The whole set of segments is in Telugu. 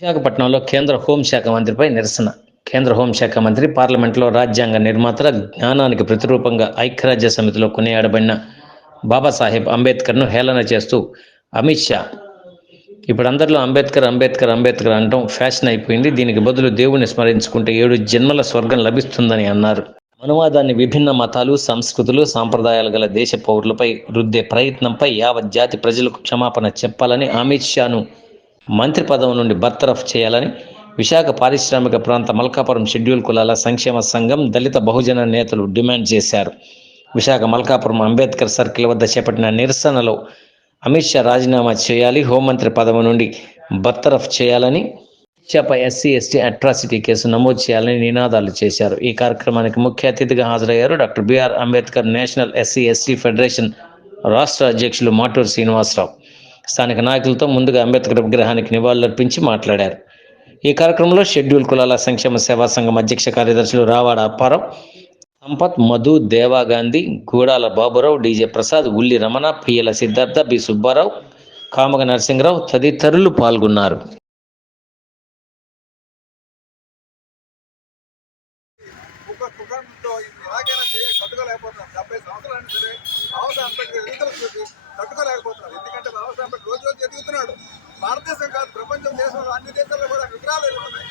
విశాఖపట్నంలో కేంద్ర హోంశాఖ మంత్రిపై నిరసన. కేంద్ర హోంశాఖ మంత్రి పార్లమెంట్లో రాజ్యాంగ నిర్మాతల జ్ఞానానికి ప్రతిరూపంగా ఐక్యరాజ్య సమితిలో కొనియాడబడిన బాబాసాహెబ్ అంబేద్కర్ను హేళన చేస్తూ అమిత్ షా ఇప్పుడు అందరిలో అంబేద్కర్ అంబేద్కర్ అంబేద్కర్ అనడం ఫ్యాషన్ అయిపోయింది. దీనికి బదులు దేవుణ్ణి స్మరించుకుంటే ఏడు జన్మల స్వర్గం లభిస్తుందని అన్నారు. అనువాదాన్ని విభిన్న మతాలు సంస్కృతులు సాంప్రదాయాలు గల దేశ పౌరులపై రుద్దే ప్రయత్నంపై యావత్ జాతి ప్రజలకు క్షమాపణ చెప్పాలని అమిత్ షాను మంత్రి పదవి నుండి బర్తరఫ్ చేయాలని విశాఖ పారిశ్రామిక ప్రాంత మల్కాపురం షెడ్యూల్ కులాల సంక్షేమ సంఘం దళిత బహుజన నేతలు డిమాండ్ చేశారు. విశాఖ మల్కాపురం అంబేద్కర్ సర్కిల్ వద్ద చేపట్టిన నిరసనలో అమిత్ షా రాజీనామా చేయాలి హోంమంత్రి పదవి నుండి బర్తరఫ్ చేయాలని షాపై ఎస్సీ ఎస్టీ అట్రాసిటీ కేసు నమోదు చేయాలని నినాదాలు చేశారు. ఈ కార్యక్రమానికి ముఖ్య అతిథిగా హాజరయ్యారు doctor BR Ambedkar national SC ST federation రాష్ట్ర అధ్యక్షులు మాటూరు శ్రీనివాసరావు. స్థానిక నాయకులతో ముందుగా అంబేద్కర్ విగ్రహానికి నివాళులర్పించి మాట్లాడారు. ఈ కార్యక్రమంలో షెడ్యూల్ కులాల సంక్షేమ సేవా సంఘం అధ్యక్ష కార్యదర్శులు రావాడ అప్పారావు సంపత్ మధు దేవా గాంధీ గూడాల బాబురావు డీజే ప్రసాద్ ఉల్లి రమణ పిఎల సిద్ధార్థ బి సుబ్బారావు కామగ నరసింహరావు తదితరులు పాల్గొన్నారు. తట్టుకోలేకపోతున్నారు ఎందుకంటే బాబాసాహెబ్ రోజు రోజు ఎదుగుతున్నాడు. భారతదేశం కాదు ప్రపంచం దేశంలో అన్ని దేశాల్లో కూడా విగ్రహాలు వెళ్తున్నాయి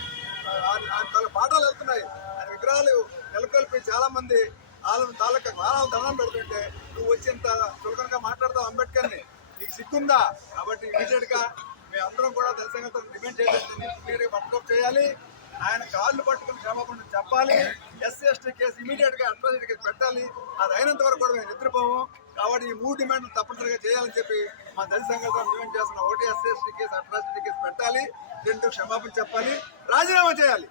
తన పాఠాలు వెళ్తున్నాయి. ఆయన విగ్రహాలు నెలకొల్పి చాలా మంది వాళ్ళ తాలూకా వారాలు దండం పెడుతుంటే నువ్వు వచ్చింత చులకనగా మాట్లాడతావు అంబేద్కర్ని. నీకు సిగ్గుందా? కాబట్టి ఇమీడియట్గా మేమందరం కూడా దర్శకంతో డిమాండ్ చేయాలి పట్టుకోప్ చేయాలి. ఆయన కాళ్ళు పట్టుకుని క్షమాపణ చెప్పాలి. ఎస్సీ ఎస్టీ కేసు ఇమీడియట్గా అట్రాసిటీ కేసు పెట్టాలి. అది అయినంత వరకు కూడా మేము నిద్రపోము. కాబట్టి ఈ మూడు డిమాండ్లు తప్పనిసరిగా చేయాలని చెప్పి మా దళిత సంఘాలతో డిమాండ్ చేస్తున్న ఒకటి SC ST case atrocity case పెట్టాలి. రెండు క్షమాపణ చెప్పాలి. రాజీనామా చేయాలి.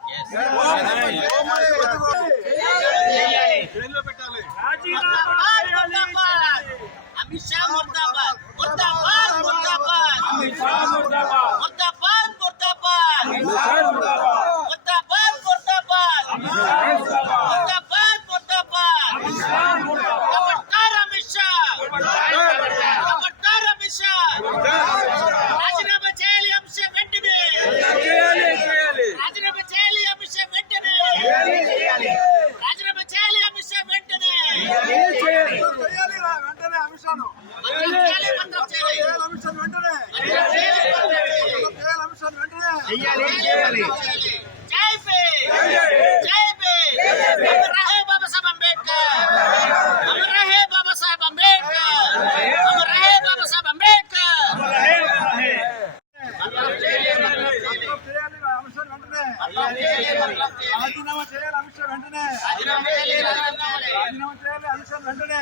రాజీనామా చేయాలి? అమిత్ షా వెంటనే రాజీనామా చేయాలి అమిత్ షా వెంటనే.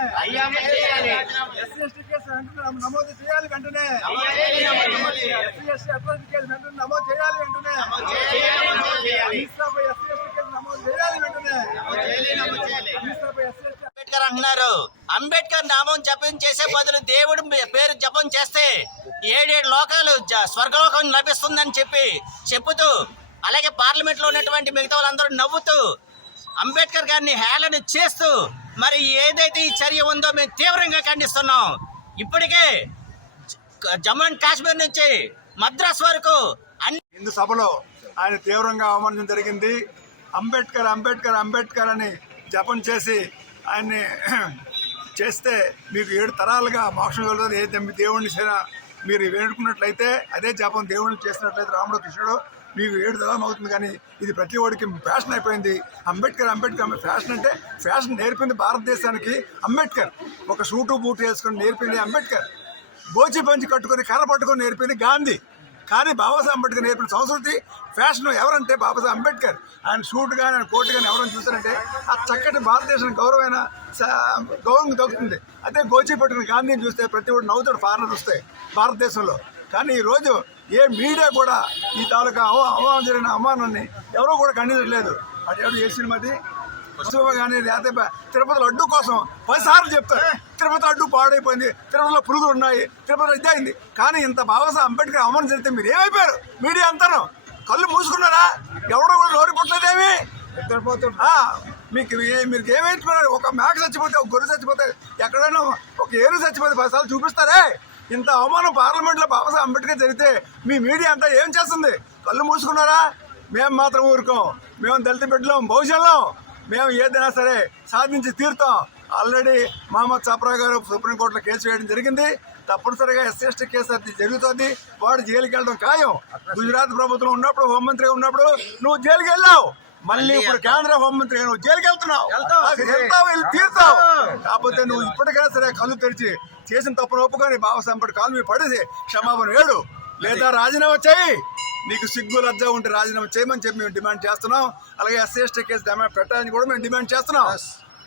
ఎస్సీ ఎస్టీ కేసు వెంటనే నమోదు చేయాలి. వెంటనే ఎస్సీ ఎస్టీ అట్రాసిటీ కేసు వెంటనే నమోదు చేయాలి వెంటనే అమిత్షాపై ఎస్సీ ఎస్టీ కేసు నమోదు చేయాలి వెంటనే అమిత్షాపై ఎస్సీ ఎస్టీ అంబేద్కర్ అంటున్నారు. అంబేద్కర్ నామం జపం చేసే బదులు దేవుడు పేరు జపం చేస్తే ఏడేడు లోకాలు జ- స్వర్గలోకం లభిస్తుందని చెప్పి చెప్పుతూ అలాగే పార్లమెంట్లో ఉన్నటువంటి మిగతా వాళ్ళందరూ నవ్వుతూ అంబేద్కర్ గారిని హేళన చేస్తూ మరి ఏదైతే ఈ చర్య ఉందో మేము తీవ్రంగా ఖండిస్తున్నాం. ఇప్పటికే జమ్మూ అండ్ కాశ్మీర్ నుంచి మద్రాస్ వరకు అన్ని హిందూ సభలో ఆయన తీవ్రంగా అవమానించడం జరిగింది. అంబేద్కర్ అంబేద్కర్ అంబేద్కర్ అని జపం చేసి ఆయన్ని చేస్తే మీకు ఏడు తరాలుగా మోక్షం కలుగుతుంది. ఏ దేవుడిని సేన మీరు వేడుకున్నట్లయితే అదే జపం దేవుడిని చేసినట్లయితే రాముడు కృష్ణుడు మీకు ఏడు తరాలు అవుతుంది. కానీ ఇది ప్రతి ఒడికి ఫ్యాషన్ అయిపోయింది. అంబేద్కర్ అంబేద్కర్ ఫ్యాషన్ అంటే ఫ్యాషన్ నేర్పింది భారతదేశానికి అంబేద్కర్. ఒక సూటు బూటు వేసుకొని నేర్పింది అంబేద్కర్. బోచి పంచి కట్టుకొని కర్ర పట్టుకొని నేర్పింది గాంధీ. కానీ బాబాసాహెబ్ అంబేద్కర్ నేర్పిన సంస్కృతి ఫ్యాషన్ ఎవరంటే బాబాసాహెబ్ అంబేద్కర్. ఆయన షూట్ కానీ ఆయన కోట్ కానీ ఎవరైనా చూస్తారంటే ఆ చక్కటి భారతదేశానికి గౌరవమైన గౌరవం దొరుకుతుంది అదే గోచి పెట్టుకుని గాంధీని చూస్తే ప్రతి ఒక్కరు నవ్వుతాడు ఫారినర్ వస్తే భారతదేశంలో. కానీ ఈరోజు ఏ మీడియా కూడా ఈ తాలూకా అవ అవమానం జరిగిన అవమానాన్ని ఎవరో కూడా ఖండించట్లేదు. అది ఎవరు ఏ సినిమాది కానీ లేకపోతే తిరుపతిలో తిరుపతి లడ్డు కోసం పదిసార్లు చెప్తారు. తిరుపతి అడ్డు పాడైపోయింది. తిరుపతిలో పురుగులు ఉన్నాయి. తిరుపతిలో ఇది అయింది. కానీ ఇంత బాబాసాహెబ్ అంబేద్కర్ అవమానం జరిగితే మీరు ఏమైపోయారు? మీడియా అంతాను. కళ్ళు మూసుకున్నారా? ఎవడో కూడా నోరు పుట్టలేదేమి మీకు మీరు ఏమైపోయినారు ఒక మేక చచ్చిపోతే ఒక గొర్రె చచ్చిపోతే ఎక్కడైనా ఒక ఏరు చచ్చిపోతే పదిసార్లు చూపిస్తారే? ఇంత అవమానం పార్లమెంట్లో బాబాసాహెబ్ అంబేద్కర్ జరిగితే మీ మీడియా అంతా ఏం చేస్తుంది? కళ్ళు మూసుకున్నారా? మేము మాత్రం ఊరుకోం. మేము దళిత బిడ్డలం భవిష్యత్తులో మేము ఏదైనా సరే సాధించి తీరుతాం. ఆల్రెడీ మహమ్మద్ సప్రా గారు సుప్రీంకోర్టులో కేసు వేయడం జరిగింది. తప్పనిసరిగా ఎస్సీ ఎస్టీ కేసు అది జరుగుతుంది. వాడు జైలుకి వెళ్ళడం ఖాయం. గుజరాత్ ప్రభుత్వం ఉన్నప్పుడు హోంమంత్రిగా ఉన్నప్పుడు నువ్వు జైలుకి వెళ్ళావు. మళ్ళీ ఇప్పుడు కేంద్ర హోంమంత్రి నువ్వు జైలుకి వెళ్తున్నావు. వెళ్తావు. వెళ్ళి తీరుతావు. కాకపోతే నువ్వు ఇప్పటికైనా సరే కళ్ళు తెరిచి చేసిన తప్పును ఒప్పుకొని బాబాసాంపటి కాలు మీద పడేసి క్షమాపణ వేడు. లేదా రాజీనామా చేయి. నీకు సిగ్గు లజ్జ ఉంటే రాజీనామా చేయమని చెప్పి మేము డిమాండ్ చేస్తున్నాం. అలాగే ఎస్సీ ఎస్టీ కేసు డిమాండ్ పెట్టాలని కూడా మేము డిమాండ్ చేస్తున్నాం.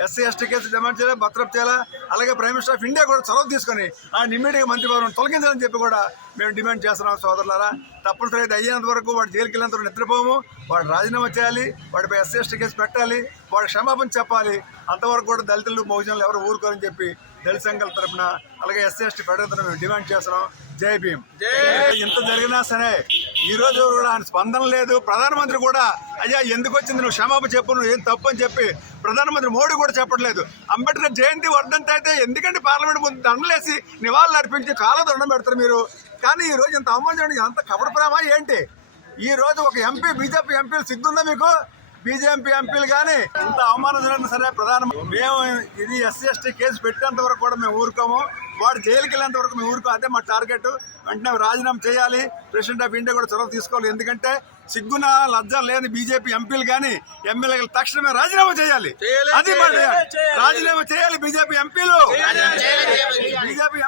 ఎస్సీ ఎస్టీ కేసు డిమాండ్ చేయాలి భద్రత చేయాలా? అలాగే ప్రైమ్ మినిస్టర్ ఆఫ్ ఇండియా కూడా చొరవ తీసుకొని ఆ ఇమ్మీడియట్గా మంత్రి తొలగించాలని చెప్పి కూడా మేము డిమాండ్ చేస్తున్నాం సోదరులారా. తప్పనిసరిగా ఇది అయ్యేంత వరకు వాడు జైలుకి వెళ్ళేంత వరకు నిద్రపోము. వాడు రాజీనామా చేయాలి వాడిపై ఎస్సీ ఎస్టీ కేసు పెట్టాలి వాడు క్షమాపణ చెప్పాలి. అంతవరకు కూడా దళితులు బహుజనులు ఎవరు ఊరుకోరని చెప్పి దళిత సంఘాల తరపున అలాగే ఎస్సీ ఎస్టీ ఫెడరేషన్ మేము డిమాండ్ చేస్తున్నాం. జై భీమ్. ఎంత జరిగినా సరే ఈ రోజు కూడా ఆయన స్పందన లేదు. ప్రధానమంత్రి కూడా అయ్యా ఎందుకు వచ్చింది? నువ్వు క్షమాపణ చెప్పు నువ్వు ఏం తప్పు అని చెప్పి ప్రధానమంత్రి మోడీ కూడా చెప్పట్లేదు. అంబేద్కర్ జయంతి వర్ధంతి అయితే ఎందుకంటే పార్లమెంట్ ముందు దండలేసి నివాళులు అర్పించి కాళ్ళ దండం పెడతారు మీరు? కానీ ఈ రోజు ఇంత అవమానం అంత కపట ప్రేమ ఏంటి? ఈ రోజు ఒక ఎంపీ బీజేపీ ఎంపీలు సిగ్గుందా మీకు? బీజేపీ ఎంపీలు కానీ ఇంత అవమానం సరే ప్రధాన మేము ఇది ఎస్సీ ఎస్టీ కేసు పెట్టేంత వరకు కూడా మేము ఊరుకోము. వాడు జైలుకి వెళ్ళేంత వరకు మేము ఊరుకో అదే మా టార్గెట్. వెంటనే రాజీనామా చేయాలి. ప్రెసిడెంట్ ఆఫ్ ఇండియా కూడా చొరవ తీసుకోవాలి. ఎందుకంటే సిగ్గున లజ్జ లేని బీజేపీ ఎంపీలు కానీ ఎమ్మెల్యేలు తక్షణమే రాజీనామా చేయాలి. అది. రాజీనామా చేయాలి బీజేపీ ఎంపీలు. బీజేపీ